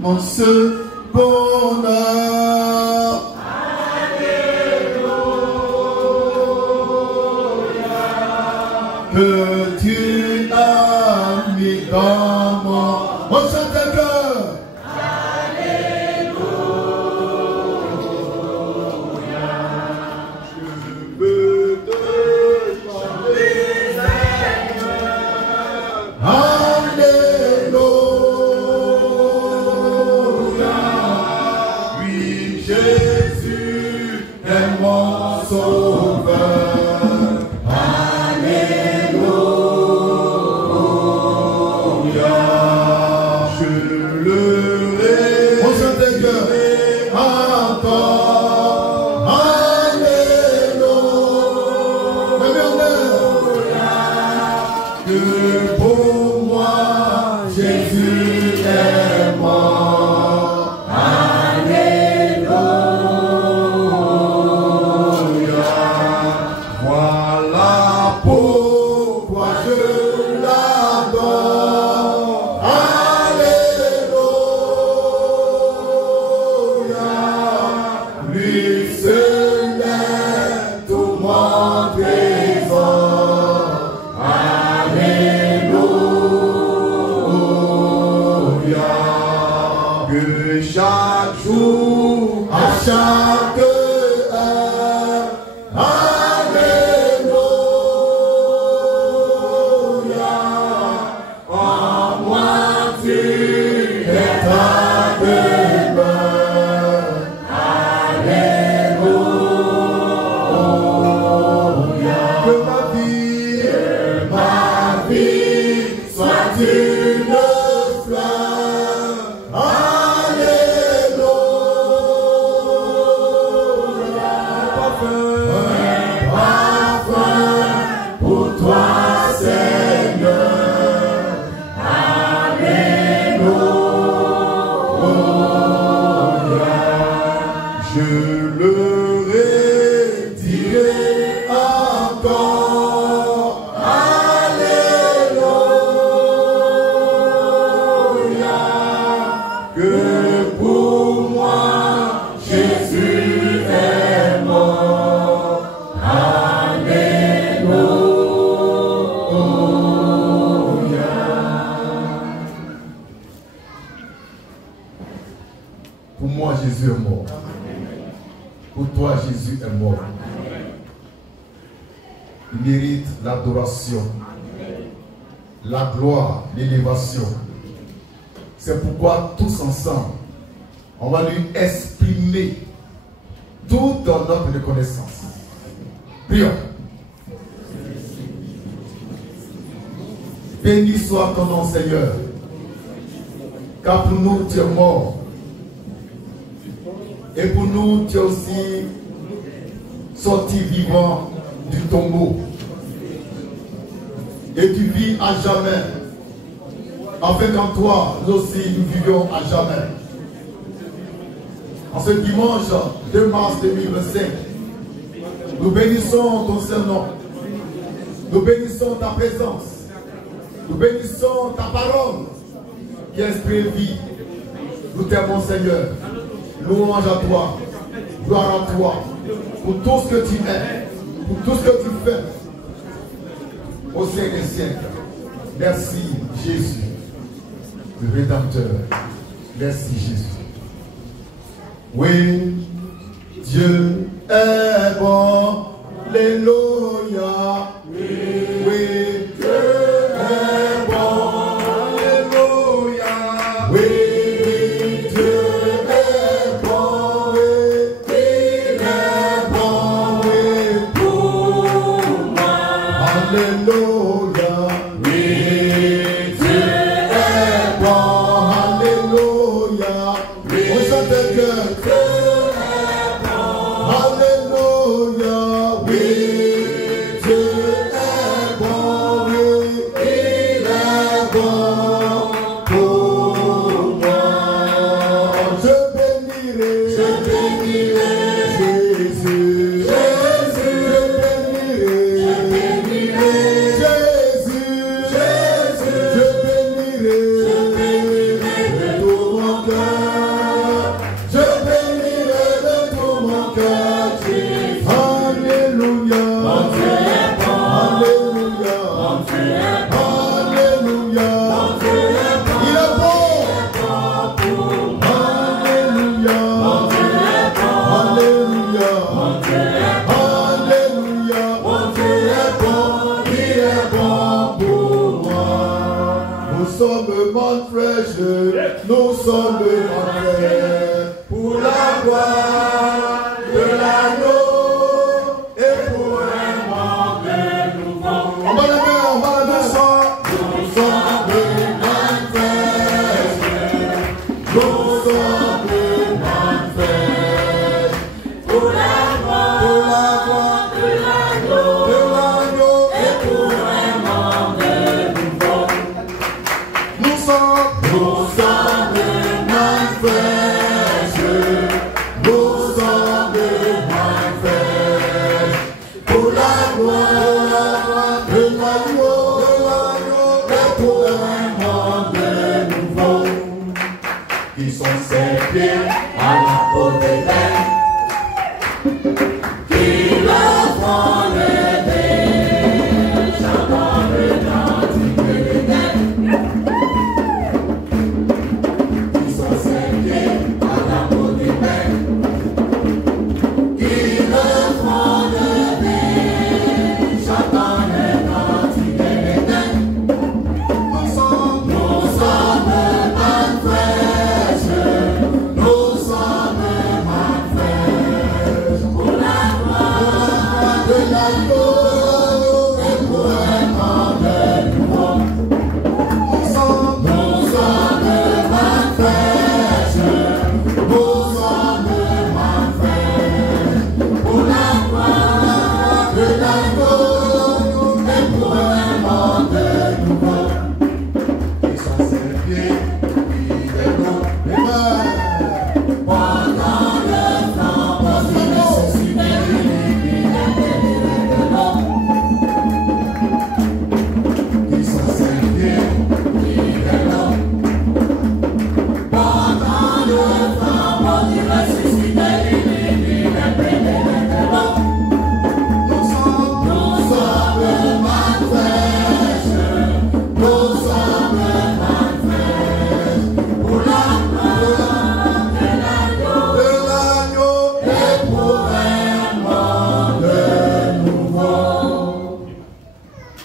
mon second âme. Que tu as mis dans mon Saint-Cœur. La gloire, l'élévation. C'est pourquoi tous ensemble, on va lui exprimer toute notre reconnaissance. Prions. Béni soit ton nom, Seigneur, car pour nous tu es mort. Et pour nous tu es aussi sorti vivant du tombeau. Et tu vis à jamais, afin qu'en toi, nous aussi, nous vivions à jamais. En ce dimanche 2 mars 2025, nous bénissons ton Saint-Nom. Nous bénissons ta présence. Nous bénissons ta parole qui inspire vie. Nous t'aimons, Seigneur. Louange à toi. Gloire à toi. Pour tout ce que tu es. Pour tout ce que tu fais. Au siècle des siècles. Merci Jésus, le Rédempteur. Merci Jésus. Oui, Dieu est bon. Alléluia. Oui, Dieu est bon. Alléluia. Oui, Dieu est bon. Oui, il est bon. Oui, pour moi. Alléluia. Alléluia. nous sommes devant toi pour la gloire de l'agneau et pour un monde nouveau. On va la main, nous sommes devant toi, nous sommes devant toi pour la gloire de l'agneau et pour un monde nouveau. Nous sommes devant toi. À la peau des verres qui le font lever, chantant le cantique de qui sont servis à la peau des verres qui le font lever, chantant le cantique de nous sommes devant toi.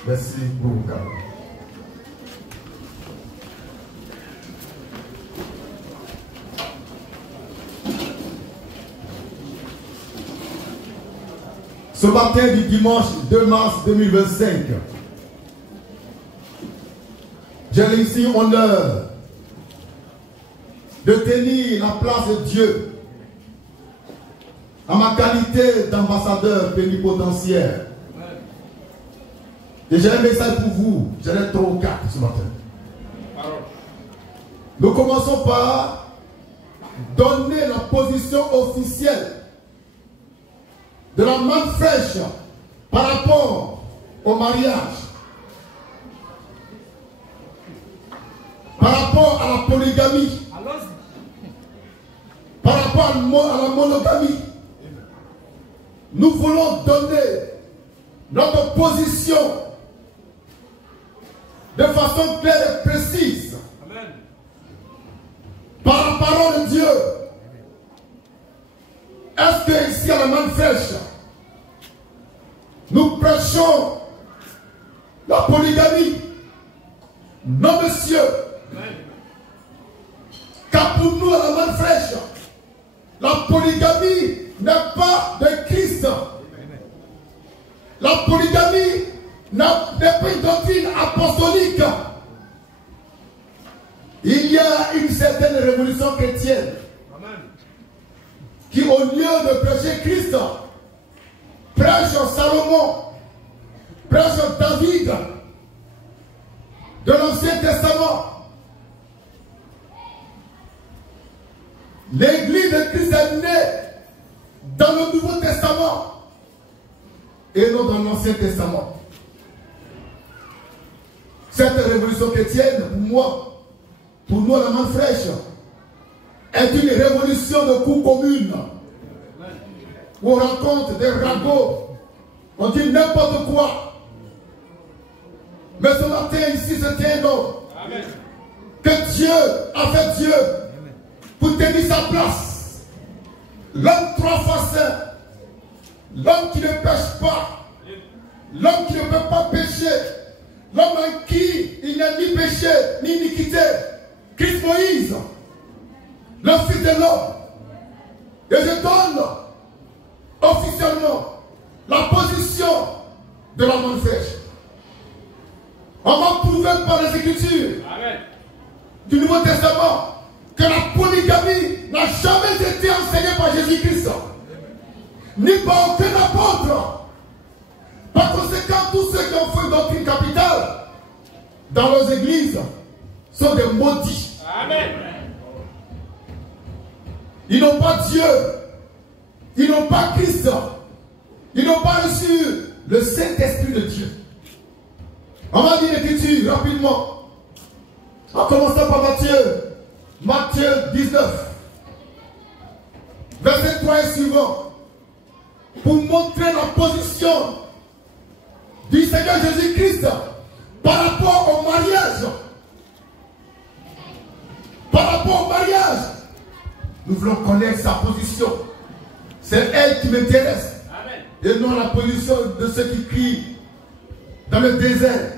Merci beaucoup. Ce matin du dimanche 2 mars 2025, j'ai ici l'honneur de tenir la place de Dieu en ma qualité d'ambassadeur plénipotentiaire. Et j'ai un message pour vous. J'en ai 3 ou 4 ce matin. Nous commençons par donner la position officielle de la main fraîche par rapport au mariage, par rapport à la polygamie, par rapport à la monogamie. Nous voulons donner notre position de façon claire et précise. Amen. Par la parole de Dieu. Est-ce que ici à la main fraîche, nous prêchons la polygamie? Non, monsieur. Amen. Car pour nous à la main fraîche, la polygamie n'est pas de Christ. Amen. La polygamie n'est pas une doctrine apostolique. Il y a une certaine révolution chrétienne. Amen. Qui au lieu de prêcher Christ, prêche Salomon, prêche David de l'Ancien Testament. L'église de Christ est née dans le Nouveau Testament et non dans l'Ancien Testament. Cette révolution chrétienne, pour nous la main fraîche, est une révolution de coups communes. Où on rencontre des ragots, on dit n'importe quoi. Mais ce matin ici se tient donc que Dieu a fait Dieu pour tenir sa place. L'homme 3 fois saint, l'homme qui ne pêche pas, l'homme qui ne peut pas pécher, l'homme en qui il n'y a ni péché ni iniquité, Christ Moïse, le Fils de l'homme. Et je donne officiellement la position de la main fraîche. On va prouver par les Écritures du Nouveau Testament que la polygamie n'a jamais été enseignée par Jésus-Christ, ni par aucun apôtre. Par conséquent, tous ceux qui ont fait une doctrine capitale dans leurs églises sont des maudits. Amen. Ils n'ont pas Dieu, ils n'ont pas Christ, ils n'ont pas reçu le Saint-Esprit de Dieu. On va lire l'Écriture rapidement, en commençant par Matthieu 19, verset 3 et suivant, pour montrer la position du Seigneur Jésus-Christ par rapport au mariage. Par rapport au mariage, nous voulons connaître sa position. C'est elle qui m'intéresse. Et non la position de ceux qui crient dans le désert.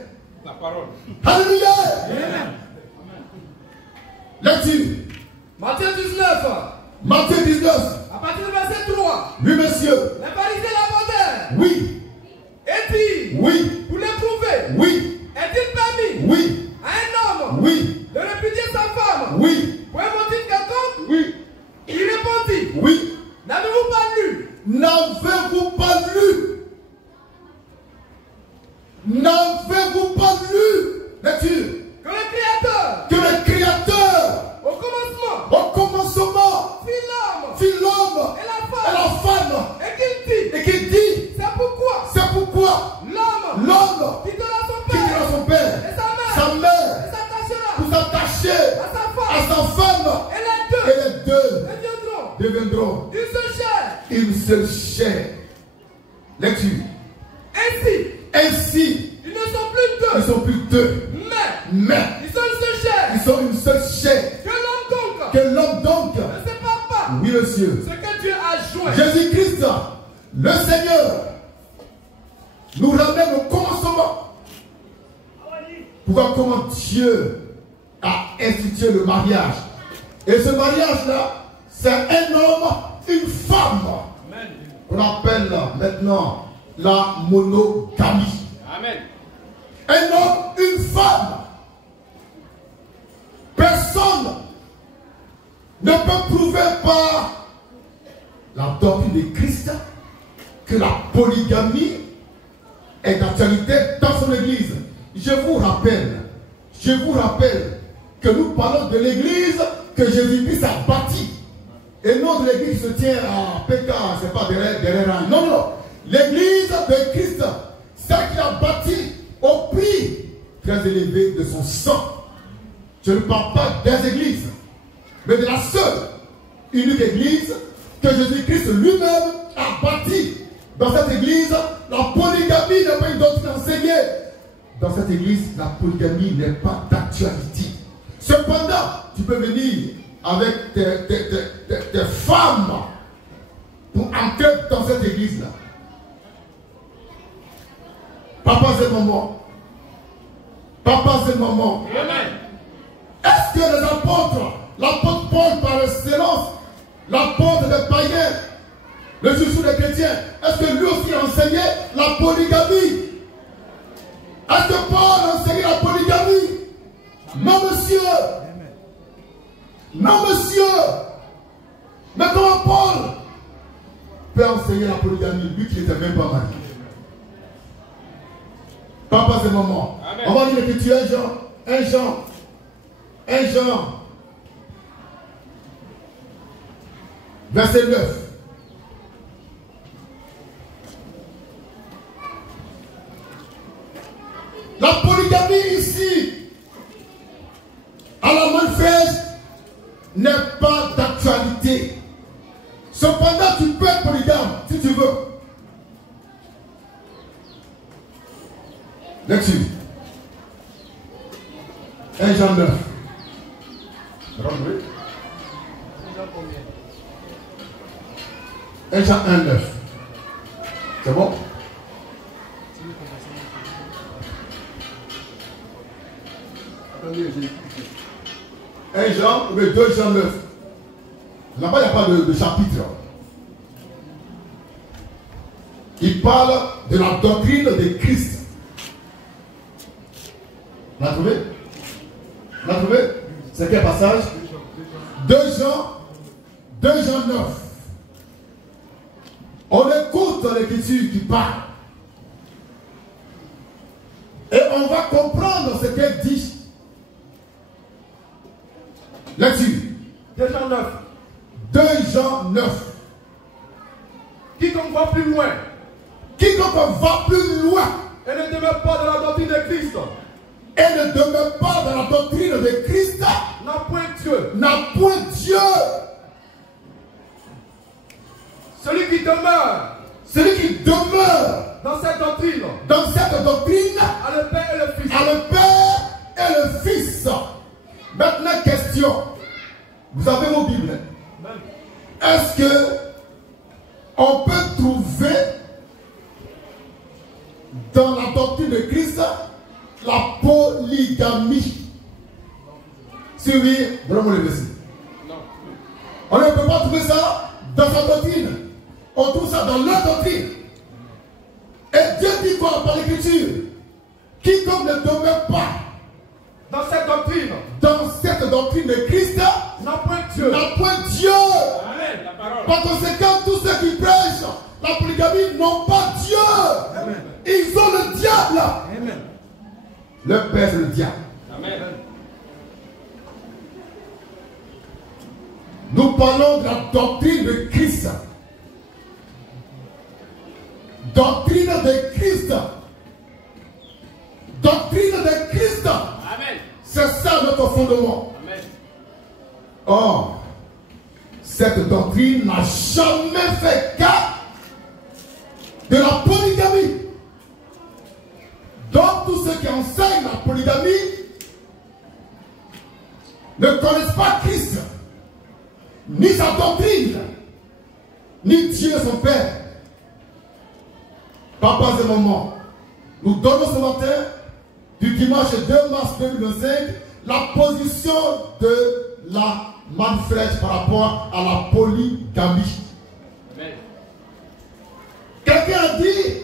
La parole. Alléluia. Amen. Lecture. Matthieu 19. Matthieu 19. À partir du verset 3. Oui, monsieur. Les pharisiens l'abordèrent. Oui. Et dit. Oui. Pour l'éprouver. Oui. Est-il permis Oui. à un homme Oui. de répudier sa femme Oui. pour un motif quelconque? Oui. Il répondit. Oui. N'avez-vous pas lu? N'avez-vous pas lu? N'avez-vous pas lu? Lecture. Que le Créateur, Que le Créateur, au commencement, fit l'homme et et la femme, et qu'il dit, et qui dit, c'est pourquoi l'homme l'homme quittera son qui dira père son père, et sa sa mère, mère, et s'attachera pour s'attacher à à sa femme, et et les deux deviendront deviendront une seule chair. une seule chair. Lecture. Ainsi, Ils ne sont plus ils deux, sont plus deux, mais ils sont une seule chair. ils sont une seule chair. Que Que l'homme donc, ne sépare pas oui monsieur, ce que Dieu a joint. Jésus-Christ, le Seigneur, nous ramène au commencement pour voir comment Dieu a institué le mariage. Et ce mariage-là, c'est un homme, une femme. On appelle maintenant la monogamie. Amen. Un homme, une femme. Personne ne peut prouver par la doctrine de Christ que la polygamie est d'actualité dans son église. Je vous rappelle que nous parlons de l'église que Jésus-Christ a bâtie. Et non de l'église qui se tient à Pékin, c'est pas derrière un. Non, non. L'église de Christ, celle qu'il a bâtie au prix très élevé de son sang. Je ne parle pas des églises, mais de la seule, unique église que Jésus-Christ lui-même a bâtie. Dans cette église, la polygamie n'est pas une doctrine enseignée. Dans cette église, la polygamie n'est pas d'actualité. Cependant, tu peux venir avec tes femmes pour entrer dans cette église-là. Papa, c'est maman. Papa, c'est maman. Amen. Est-ce que les apôtres, l'apôtre Paul par excellence, l'apôtre des païens, le chouchou des chrétiens, est-ce que lui aussi enseignait la polygamie? Est-ce que Paul enseignait la polygamie? Non, monsieur. Non, monsieur. Mais comment Paul peut enseigner la polygamie, lui qui n'était même pas marié? Papa, c'est maman. Amen. On va lire l'écriture, 1 Jean. Verset 9. La polygamie ici, à la main fraîche, n'est pas d'actualité. Cependant, tu peux être polygame si tu veux. Lecture. 1 Jean 9. Rentrez. 1 Jean 1, 9. C'est bon? Attendez, j'ai écouté. 1 Jean ou 2 Jean 9. Là-bas, il n'y a pas de chapitre. Il parle de la doctrine de Christ. Vous l'avez trouvé? Vous l'avez trouvé? C'est quel passage? 2 Jean 9. On écoute l'écriture qui parle. Et on va comprendre ce qu'elle dit. Lecture. 2 Jean 9. 2 Jean 9. Quiconque va plus loin Quiconque va plus loin et ne demeure pas dans la doctrine de Christ et ne demeure pas dans la doctrine de Christ n'a point Dieu. n'a point Dieu. Celui qui demeure dans cette doctrine a le Père et le Fils. a le Père et le Fils. Maintenant, question. Vous avez vos Bibles. Est-ce que on peut trouver dans la doctrine de Christ la polygamie? Si oui, donne-moi le verset. On ne peut pas trouver ça dans sa doctrine. On trouve ça dans leur doctrine. Et Dieu dit quoi par l'écriture? Quiconque ne demeure pas Dans cette doctrine de Christ n'a point Dieu. Amen. Par conséquent, tous ceux qui prêchent la polygamie n'ont pas Dieu. Amen. Ils ont le diable. Amen. Le père, c'est le diable. Amen. Nous parlons de la doctrine de Christ. Doctrine de Christ. Doctrine de Christ. Amen. C'est ça notre fondement. Amen. Or, cette doctrine n'a jamais fait cas de la polygamie. Donc, tous ceux qui enseignent la polygamie ne connaissent pas Christ, ni sa doctrine, ni Dieu son Père. Papa, ce moment, nous donnons ce matin, du dimanche 2 mars 2025, la position de la Manfred par rapport à la polygamie. Amen. Quelqu'un a dit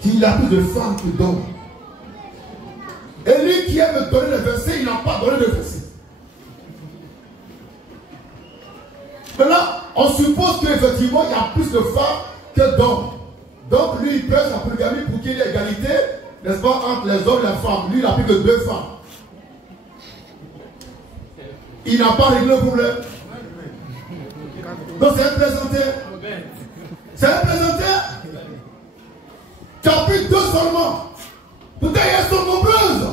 qu'il a plus de femmes que d'hommes. Et lui qui aime donner le verset, il n'a pas donné le verset. Maintenant, on suppose qu'effectivement, il y a plus de femmes que d'hommes. Donc lui, il prêche la polygamie pour qu'il y ait égalité, n'est-ce pas, entre les hommes et les femmes. Lui, il n'a plus que 2 femmes. Il n'a pas réglé le problème. Donc c'est un plaisantin. C'est un plaisantin. Tu as pris 2 seulement. Pourtant, elles sont nombreuses.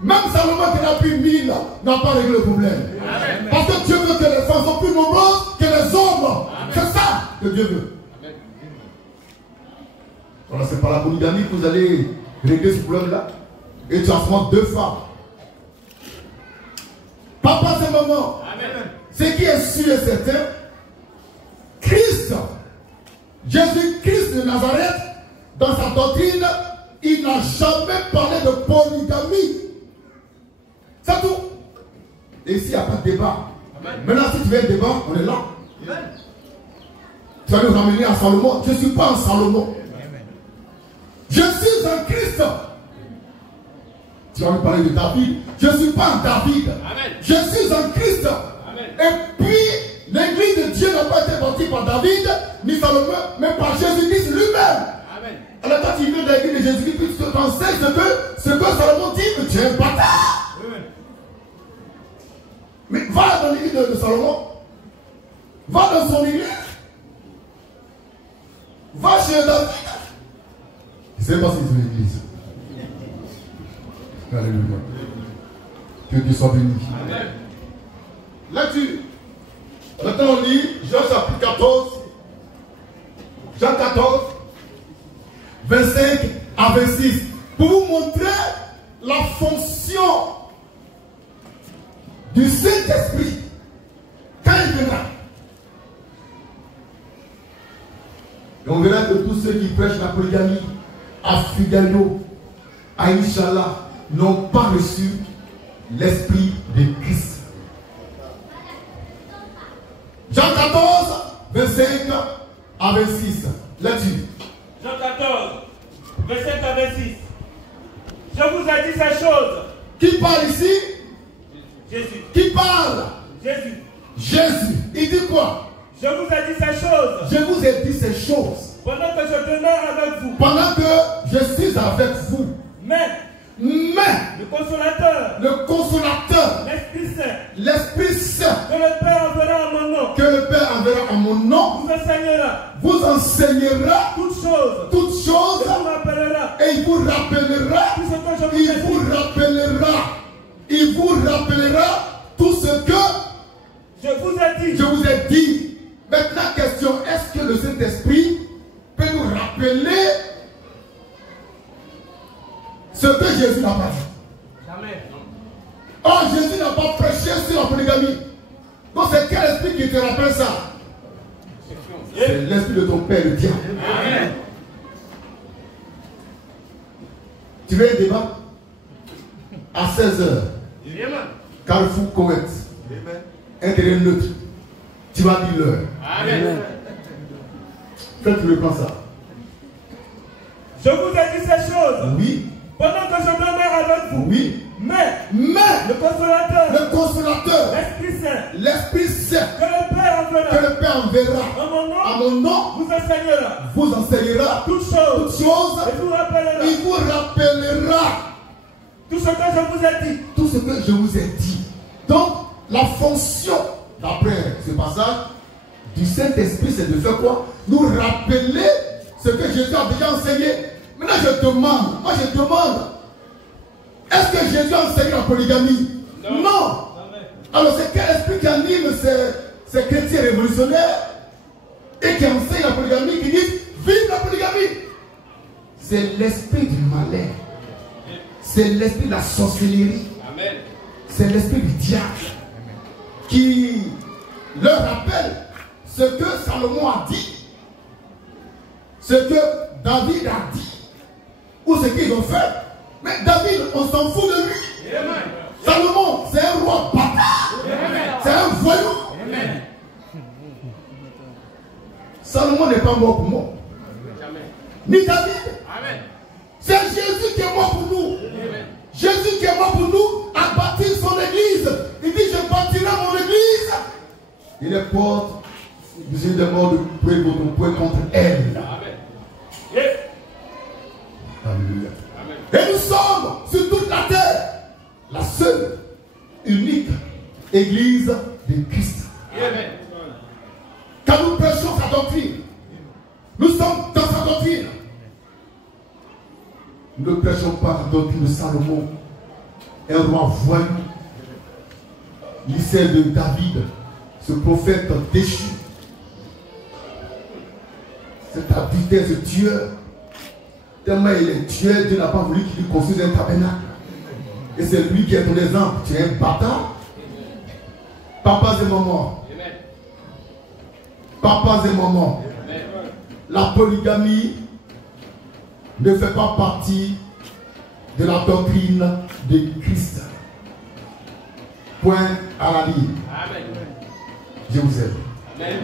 Même Salomon qui en a pris 1000 n'a pas réglé le problème. Amen. Parce que Dieu veut que les femmes soient plus nombreuses que les hommes. C'est ça que Dieu veut. Alors c'est par la polygamie que vous allez régler ce problème-là. Et tu as seulement 2 femmes. Papa, ce moment, ce qui est sûr et certain, Christ, Jésus-Christ de Nazareth, dans sa doctrine, il n'a jamais parlé de polygamie. C'est tout. Et ici, il n'y a pas de débat. Amen. Maintenant, si tu veux un débat, on est là. Amen. Tu vas nous ramener à Salomon. Je ne suis pas un Salomon. Amen. Je suis un Christ. Tu vas me parler de David. Je ne suis pas un David. Amen. Je suis un Christ. Amen. Et puis, l'église de Dieu n'a pas été bâtie par David, ni Salomon, mais par Jésus-Christ lui-même. Amen. Alors quand tu viens de l'église de Jésus-Christ, tu t'enseignes ce que Salomon dit, que tu es un bâtard. Amen. Mais va dans l'église de Salomon. Va dans son église. Va chez David. Je ne sais pas si c'est une église. Alléluia. Que Dieu soit béni. Amen. Lecture. Maintenant on lit Jean chapitre 14. Jean 14, 25 à 26. Pour vous montrer la fonction du Saint-Esprit quand il viendra. Et on verra que tous ceux qui prêchent la polygamie à Figaro, à Inch'Allah, n'ont pas reçu l'esprit de Christ. Jean 14, 25 à 26. Là-dessus. Jean 14, 25 à 26. Je vous ai dit ces choses. Qui parle ici? Jésus. Qui parle? Jésus. Jésus. Il dit quoi? Je vous ai dit ces choses. Je vous ai dit ces choses. Pendant que je demeure avec vous. Pendant que je suis avec vous. Mais le consolateur, l'Esprit Saint, l'Esprit Saint, que le Père enverra en mon nom, que le Père enverra en mon nom, vous enseignera toutes choses, et il vous rappellera tout ce que je vous ai dit. Maintenant, question, est-ce que le Saint-Esprit peut nous rappeler ce que Jésus n'a pas dit? Jamais. Oh, Jésus n'a pas prêché sur la polygamie. Donc c'est quel esprit qui te rappelle ça? C'est l'esprit de ton père, le diable. Amen. Tu veux un débat? À 16h. Carrefour Koweït. Intérêt neutre. Tu vas dire l'heure. Amen. Quand tu reprends ça. Je vous ai dit ces choses. Oui. Pendant que je demeure avec vous. Oui. Mais le consolateur, l'Esprit Saint, que le Père enverra à mon nom, vous enseignera toutes choses, et il vous rappellera tout ce que je vous ai dit. Tout ce que je vous ai dit. Donc, la fonction, d'après ce passage, du Saint-Esprit, c'est de faire quoi? Nous rappeler ce que Jésus a déjà enseigné. Maintenant, je demande, est-ce que Jésus a enseigné la polygamie? Non. Alors, c'est quel esprit qui anime ces chrétiens révolutionnaires et qui enseignent la polygamie, qui disent vive la polygamie? C'est l'esprit du malin. C'est l'esprit de la sorcellerie. C'est l'esprit du diable qui leur rappelle ce que Salomon a dit, ce que David a dit, ou ce qu'ils ont fait. Mais David, on s'en fout de lui. Salomon, c'est un roi bâtard. C'est un voyou. Salomon n'est pas mort pour moi. Ni David. C'est Jésus qui est mort pour nous. Jésus qui est mort pour nous a bâti son église. Il dit, je bâtirai mon église. Il est porte du de mort de poing contre elle. Alléluia. Et nous sommes sur toute la terre la seule, unique église de Christ. Amen. Quand nous prêchons sa doctrine, nous sommes dans sa doctrine. Nous ne prêchons pas la doctrine de Salomon, un roi voyou, lycée de David, ce prophète déchu. C'est ta vitesse de tueur. Tellement il est tueur, Dieu n'a pas voulu qu'il lui construise un tabernacle. Et c'est lui qui est ton exemple. Tu es un bâtard. Papas et mamans. Papas et mamans. La polygamie ne fait pas partie de la doctrine de Christ. Point à la ligne. Je vous aime. Amen.